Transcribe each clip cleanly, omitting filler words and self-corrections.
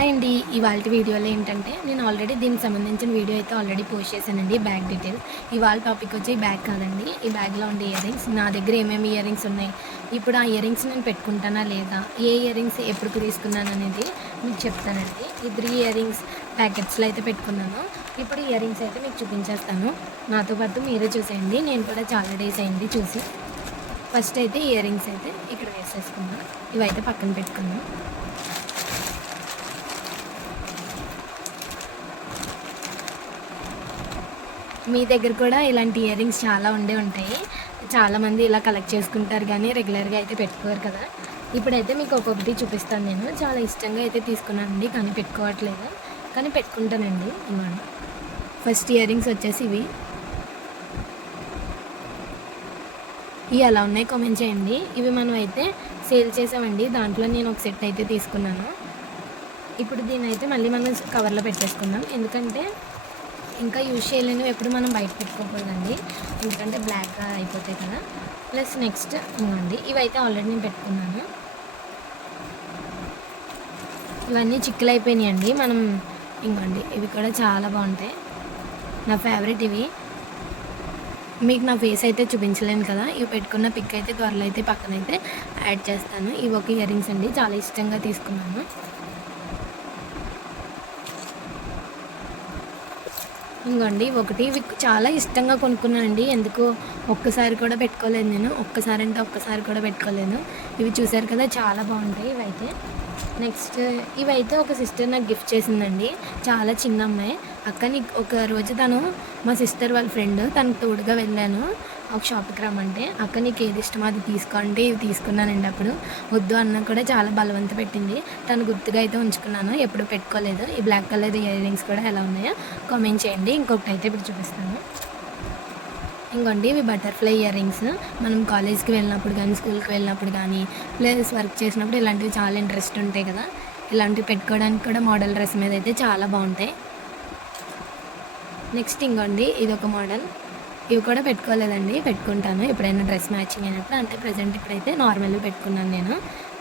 Hi అండి. ఇవాల్టి వీడియోలో ఏంటంటే నేను ఆల్రెడీ దీనికి సంబంధించిన వీడియో అయితే ఆల్రెడీ పోస్ట్ చేశానండి. Bag details. ఇవాళ టాపిక్ వచ్చి బ్యాగ్ కాదండి. ఈ బ్యాగ్లో ఉండే ఇయర్ రింగ్స్, నా దగ్గర ఏమేమి ఇయర్ రింగ్స్ ఉన్నాయి, ఇప్పుడు ఆ ఇయర్ రింగ్స్ నేను పెట్టుకుంటానా లేదా, ఏ ఇయర్ రింగ్స్ ఎప్పుడు తీసుకున్నాను అనేది మీకు చెప్తానండి. ఈ 3 ఇయర్ రింగ్స్ ప్యాకెట్స్లో అయితే పెట్టుకున్నాను. ఇప్పుడు ఇయర్ రింగ్స్ అయితే మీకు చూపించేస్తాను. నాతో పాటు మీరే చూసేయండి. నేను కూడా చాలా డేస్ అయింది చూసి. ఫస్ట్ అయితే ఇయర్ రింగ్స్ అయితే ఇక్కడ వేసేసుకున్నాను. ఇవైతే పక్కన పెట్టుకున్నాను. మీ దగ్గర కూడా ఇలాంటి ఇయర్ రింగ్స్ చాలా ఉండే ఉంటాయి. చాలామంది ఇలా కలెక్ట్ చేసుకుంటారు కానీ రెగ్యులర్గా అయితే పెట్టుకోరు కదా. ఇప్పుడైతే మీకు ఒక్కొక్కటి చూపిస్తాను. నేను చాలా ఇష్టంగా అయితే తీసుకున్నానండి, కానీ పెట్టుకోవట్లేదు, కానీ పెట్టుకుంటానండి. ఇవ్వండి. ఫస్ట్ ఇయర్ రింగ్స్ వచ్చేసి ఇవి ఎలా ఉన్నాయి కామెంట్ చేయండి. ఇవి మనం అయితే సేల్ చేసామండి. దాంట్లో నేను ఒక సెట్ అయితే తీసుకున్నాను. ఇప్పుడు దీని అయితే మళ్ళీ మనం కవర్లో పెట్టేసుకుందాం, ఎందుకంటే ఇంకా యూజ్ చేయలేనివి ఎప్పుడు మనం బయట పెట్టుకోకూడదండి, ఎందుకంటే బ్లాక్ అయిపోతాయి కదా. ప్లస్ నెక్స్ట్ ఇవ్వండి, ఇవైతే ఆల్రెడీ నేను పెట్టుకున్నాను. ఇవన్నీ చిక్కులు అయిపోయినాయండి. మనం ఇంకోండి, ఇవి కూడా చాలా బాగుంటాయి, నా ఫేవరెట్ ఇవి. మీకు నా ఫేస్ అయితే చూపించలేను కదా, ఇవి పెట్టుకున్న పిక్ అయితే త్వరలో అయితే పక్కనైతే యాడ్ చేస్తాను. ఇవి ఒక ఇయర్ రింగ్స్ అండి, చాలా ఇష్టంగా తీసుకున్నాను. ఇంకోండి ఒకటి, ఇవి చాలా ఇష్టంగా కొనుక్కున్నానండి. ఎందుకు ఒక్కసారి కూడా పెట్టుకోలేదు నేను, ఒక్కసారి అంటే ఒక్కసారి కూడా పెట్టుకోలేదు. ఇవి చూసారు కదా, చాలా బాగుంటాయి ఇవైతే. నెక్స్ట్ ఇవైతే ఒక సిస్టర్ నాకు గిఫ్ట్ చేసిందండి, చాలా చిన్న అమ్మాయి. అక్కని ఒక రోజు తను, మా సిస్టర్ వాళ్ళ ఫ్రెండ్, తనకు తోడుగా వెళ్ళాను ఒక షాప్కి రమ్మంటే, అక్క నీకు ఏది ఇష్టమో అది తీసుకోండి, ఇవి తీసుకున్నానండి. అప్పుడు వద్దు అన్న కూడా చాలా బలవంత పెట్టింది. తను గుర్తుగా అయితే ఉంచుకున్నాను, ఎప్పుడు పెట్టుకోలేదు. ఈ బ్లాక్ కలర్ ఇయర్ రింగ్స్ కూడా ఎలా ఉన్నాయో కామెంట్ చేయండి. ఇంకొకటి అయితే ఇప్పుడు చూపిస్తాను. ఇంకోండి, ఇవి బటర్ఫ్లై ఇయర్ రింగ్స్. మనం కాలేజ్కి వెళ్ళినప్పుడు కానీ, స్కూల్కి వెళ్ళినప్పుడు కానీ, ప్లస్ వర్క్ చేసినప్పుడు ఇలాంటివి చాలా ఇంట్రెస్ట్ ఉంటాయి కదా. ఇలాంటివి పెట్టుకోవడానికి కూడా మోడల్ డ్రెస్ మీద అయితే చాలా బాగుంటాయి. నెక్స్ట్ ఇంకోండి, ఇది ఒక మోడల్. ఇవి కూడా పెట్టుకోలేదండి, పెట్టుకుంటాను ఎప్పుడైనా డ్రెస్ మ్యాచింగ్ అయినప్పుడు. అంటే ప్రజెంట్ ఇప్పుడైతే నార్మల్గా పెట్టుకున్నాను నేను.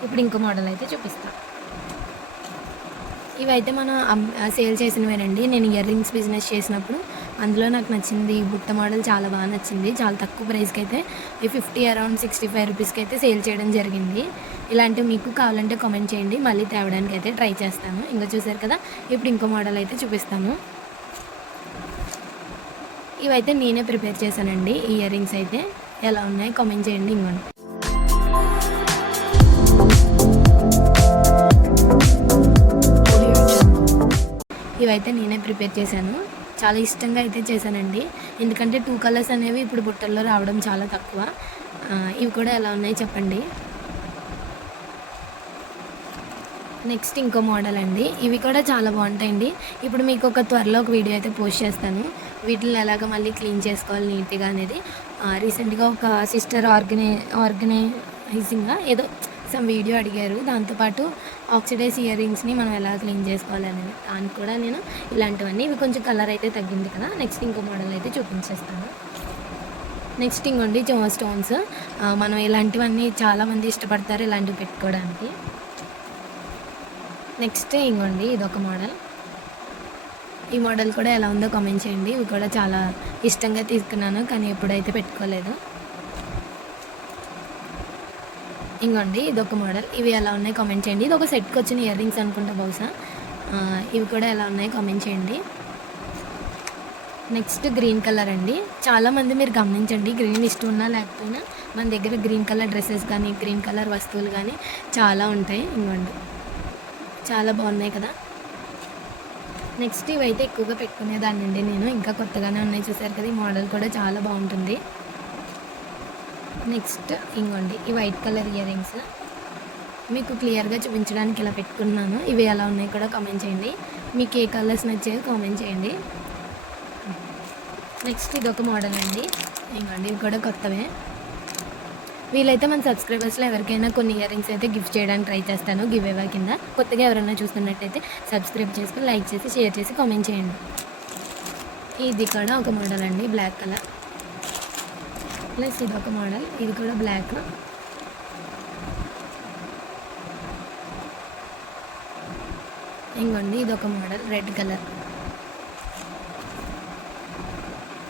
ఇప్పుడు ఇంకో మోడల్ అయితే చూపిస్తాను. ఇవైతే మనం సేల్ చేసినవేనండి. నేను ఇయర్ రింగ్స్ బిజినెస్ చేసినప్పుడు అందులో నాకు నచ్చింది ఈ బుట్ట మోడల్, చాలా బాగా నచ్చింది. చాలా తక్కువ ప్రైస్కి అయితే, ఈ 50 అరౌండ్ 65 రూపీస్కి అయితే సేల్ చేయడం జరిగింది. ఇలాంటివి మీకు కావాలంటే కామెంట్ చేయండి, మళ్ళీ తేవడానికి అయితే ట్రై చేస్తాను. ఇంకా చూసారు కదా, ఇప్పుడు ఇంకో మోడల్ అయితే చూపిస్తాను. ఇవైతే నేనే ప్రిపేర్ చేశానండి. ఈ ఇయర్ రింగ్స్ అయితే ఎలా ఉన్నాయో కామెంట్ చేయండి. ఇంకోండి, ఇవైతే నేనే ప్రిపేర్ చేశాను, చాలా ఇష్టంగా అయితే చేశానండి. ఎందుకంటే 2 కలర్స్ అనేవి ఇప్పుడు బుట్టల్లో రావడం చాలా తక్కువ. ఇవి కూడా ఎలా ఉన్నాయో చెప్పండి. నెక్స్ట్ ఇంకో మోడల్ అండి, ఇవి కూడా చాలా బాగుంటాయండి. ఇప్పుడు మీకు త్వరలో ఒక వీడియో అయితే పోస్ట్ చేస్తాను, వీటిని ఎలాగ మళ్ళీ క్లీన్ చేసుకోవాలి నీట్గా అనేది. రీసెంట్గా ఒక సిస్టర్ ఆర్గనైజింగ్గా ఏదో సమ్ వీడియో అడిగారు. దాంతోపాటు ఆక్సిడైజ్ ఇయర్ రింగ్స్ని మనం ఎలా క్లీన్ చేసుకోవాలి అనేది, దానికి కూడా నేను ఇలాంటివన్నీ, ఇవి కొంచెం కలర్ అయితే తగ్గింది కదా. నెక్స్ట్ ఇంకో మోడల్ అయితే చూపించేస్తాను. నెక్స్ట్ ఇంకోండి, స్టోన్స్. మనం ఇలాంటివన్నీ చాలామంది ఇష్టపడతారు ఇలాంటివి పెట్టుకోవడానికి. నెక్స్ట్ ఇంకోండి, ఇదొక మోడల్. ఈ మోడల్ కూడా ఎలా ఉందో కామెంట్ చేయండి. ఇవి కూడా చాలా ఇష్టంగా తీసుకున్నాను, కానీ ఎప్పుడైతే పెట్టుకోలేదు. ఇంకోండి, ఇదొక మోడల్. ఇవి ఎలా ఉన్నాయి కామెంట్ చేయండి. ఇది ఒక సెట్కి వచ్చిన ఇయర్ రింగ్స్ అనుకుంటా బహుశా. ఇవి కూడా ఎలా ఉన్నాయి కామెంట్ చేయండి. నెక్స్ట్ గ్రీన్ కలర్ అండి. చాలామంది మీరు గమనించండి, గ్రీన్ ఇష్టం ఉన్నా లేకపోయినా మన దగ్గర గ్రీన్ కలర్ డ్రెస్సెస్ కానీ, గ్రీన్ కలర్ వస్తువులు కానీ చాలా ఉంటాయి. ఇంకోండి, చాలా బాగున్నాయి కదా. నెక్స్ట్ ఇవైతే ఎక్కువగా పెట్టుకునేదాన్ని అండి నేను, ఇంకా కొత్తగానే ఉన్నాయి చూసారు కదా. ఈ మోడల్ కూడా చాలా బాగుంటుంది. నెక్స్ట్ ఇంకోండి, ఈ వైట్ కలర్ ఇయర్ రింగ్స్ మీకు క్లియర్గా చూపించడానికి ఇలా పెట్టుకున్నాను. ఇవి ఎలా ఉన్నాయి కూడా కామెంట్ చేయండి. మీకు ఏ కలర్స్ నచ్చాయో కామెంట్ చేయండి. నెక్స్ట్ ఇదొక మోడల్ అండి. ఇంకోండి, ఇవి కూడా కొత్తవే. వీలైతే మన సబ్స్క్రైబర్స్లో ఎవరికైనా కొన్ని ఇయర్ రింగ్స్ అయితే గిఫ్ట్ చేయడానికి ట్రై చేస్తాను, గివ్ అవే కింద. కొత్తగా ఎవరైనా చూస్తున్నట్టయితే సబ్స్క్రైబ్ చేసుకుని, లైక్ చేసి, షేర్ చేసి, కామెంట్ చేయండి. ఇది కూడా ఒక మోడల్ అండి, బ్లాక్ కలర్. ప్లస్ ఇది ఒక మోడల్, ఇది కూడా బ్లాక్. ఇంకోండి ఇది ఒక మోడల్ రెడ్ కలర్.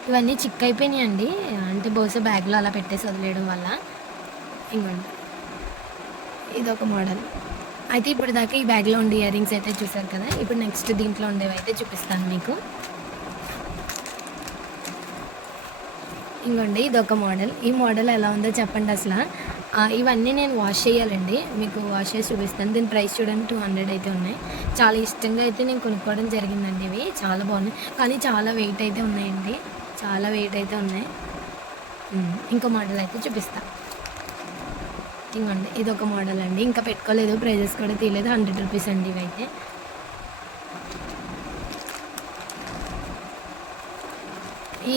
ఇవన్నీ చిక్ అయిపోయినాయండి, అంటే బహుశా బ్యాగ్లో అలా పెట్టేసి వదిలేయడం వల్ల. ఇంకోండి ఇది ఒక మోడల్. అయితే ఇప్పుడు దాకా ఈ బ్యాగ్లో ఉండే ఇయర్ రింగ్స్ అయితే చూసారు కదా. ఇప్పుడు నెక్స్ట్ దీంట్లో ఉండేవి అయితే చూపిస్తాను మీకు. ఇంకోండి ఇది ఒక మోడల్. ఈ మోడల్ ఎలా ఉందో చెప్పండి అసలు. ఇవన్నీ నేను వాష్ చేయాలండి, మీకు వాష్ చేసి చూపిస్తాను. దీని ప్రైస్ చూడండి 200 అయితే ఉన్నాయి. చాలా ఇష్టంగా అయితే నేను కొనుక్కోవడం జరిగిందండి. ఇవి చాలా బాగున్నాయి, కానీ చాలా వెయిట్ అయితే ఉన్నాయండి, చాలా వెయిట్ అయితే ఉన్నాయి. ఇంకో మోడల్ అయితే చూపిస్తా. ఇంకోండి ఇది ఒక మోడల్ అండి, ఇంకా పెట్టుకోలేదు, ప్రైజెస్ కూడా తీయలేదు. 100 రూపీస్ అండి ఇవైతే.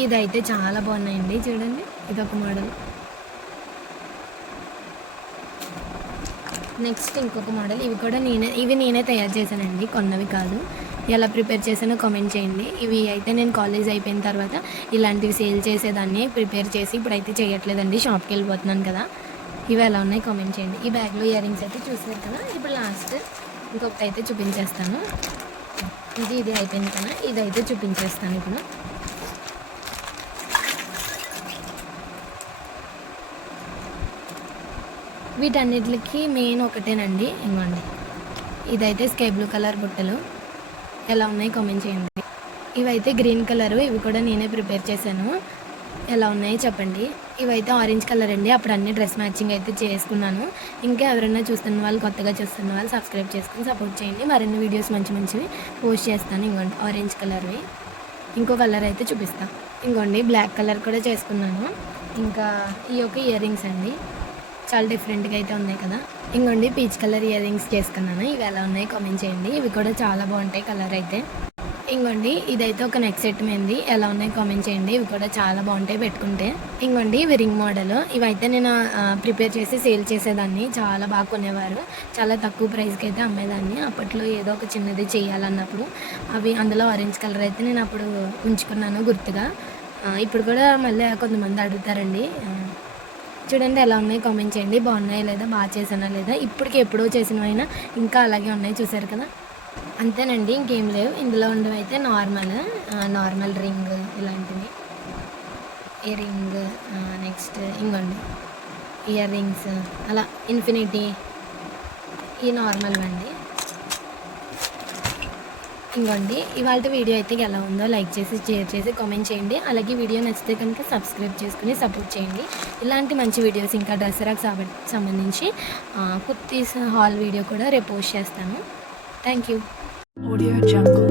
ఇదైతే చాలా బాగున్నాయండి, చూడండి ఇదొక మోడల్. నెక్స్ట్ ఇంకొక మోడల్. ఇవి నేనే తయారు చేశానండి, కొన్నవి కాదు. ఎలా ప్రిపేర్ చేశానో కామెంట్ చేయండి. ఇవి అయితే నేను కాలేజ్ అయిపోయిన తర్వాత ఇలాంటివి సేల్ చేసేదాన్ని, ప్రిపేర్ చేసి ఇప్పుడైతే చేయట్లేదండి, షాప్కి వెళ్ళిపోతున్నాను కదా. ఇవి ఎలా ఉన్నాయి కామెంట్ చేయండి. ఈ బ్యాగ్లో ఇయర్ రింగ్స్ అయితే చూసారు కదా. ఇప్పుడు లాస్ట్ ఇంకొకటి అయితే చూపించేస్తాను. ఇది అయిపోయింది కదా, ఇదైతే చూపించేస్తాను ఇప్పుడు. వీటన్నిటికి మెయిన్ ఒకటేనండి, ఇవ్వండి. ఇదైతే స్కై బ్లూ కలర్ బుట్టలు. ఎలా ఉన్నాయి కామెంట్ చేయండి. ఇవైతే గ్రీన్ కలరు, ఇవి కూడా నేనే ప్రిపేర్ చేశాను. ఎలా ఉన్నాయి చెప్పండి. ఇవైతే ఆరెంజ్ కలర్ అండి, అప్పుడు అన్ని డ్రెస్ మ్యాచింగ్ అయితే చేసుకున్నాను. ఇంకా ఎవరైనా చూస్తున్న వాళ్ళు, కొత్తగా చూస్తున్న వాళ్ళు సబ్స్క్రైబ్ చేసుకుని సపోర్ట్ చేయండి. మరిన్ని వీడియోస్ మంచివి పోస్ట్ చేస్తాను. ఇంకోండి ఆరెంజ్ కలర్వి. ఇంకో కలర్ అయితే చూపిస్తాను. ఇంకోండి బ్లాక్ కలర్ కూడా చేసుకున్నాను. ఇంకా ఈ యొక్క ఇయర్ రింగ్స్ అండి, చాలా డిఫరెంట్గా అయితే ఉన్నాయి కదా. ఇంకోండి పీచ్ కలర్ ఇయర్ రింగ్స్ చేసుకున్నాను. ఇవి ఎలా ఉన్నాయి కామెంట్ చేయండి. ఇవి కూడా చాలా బాగుంటాయి కలర్ అయితే. ఇంకోండి ఇదైతే ఒక నెక్ సెట్ మీద, ఎలా ఉన్నాయి కామెంట్ చేయండి. ఇవి కూడా చాలా బాగుంటాయి పెట్టుకుంటే. ఇంకోండి ఇవి రింగ్ మోడల్. ఇవైతే నేను ప్రిపేర్ చేసి సేల్ చేసేదాన్ని, చాలా బాగా కొనేవారు, చాలా తక్కువ ప్రైస్కి అయితే అమ్మేదాన్ని. అప్పట్లో ఏదో ఒక చిన్నది చేయాలన్నప్పుడు అవి, అందులో ఆరెంజ్ కలర్ అయితే నేను అప్పుడు ఉంచుకున్నాను గుర్తుగా. ఇప్పుడు కూడా మళ్ళీ కొంతమంది అడుగుతారండి. చూడండి ఎలా ఉన్నాయి కామెంట్ చేయండి. బాగున్నాయా లేదా, బాగా చేసానా లేదా. ఇప్పటికి ఎప్పుడో చేసినవైనా ఇంకా అలాగే ఉన్నాయి, చూసారు కదా. అంతేనండి, ఇంకేం లేవు. ఇందులో ఉండేవి అయితే నార్మల్ రింగ్, ఇలాంటివి ఈ రింగ్. నెక్స్ట్ ఇంకోండి ఇయర్ రింగ్స్, అలా ఇన్ఫినిటీ, ఈ నార్మల్ అండి. ఇంకోండి ఇవాళ వీడియో అయితే ఎలా ఉందో లైక్ చేసి, షేర్ చేసి, కామెంట్ చేయండి. అలాగే వీడియో నచ్చితే కనుక సబ్స్క్రైబ్ చేసుకుని సపోర్ట్ చేయండి. ఇలాంటి మంచి వీడియోస్, ఇంకా దసరాకు సంబంధించి కుర్తీస్ హాల్ వీడియో కూడా రేపు పోస్ట్ చేస్తాను. Thank you. Audio Jungle.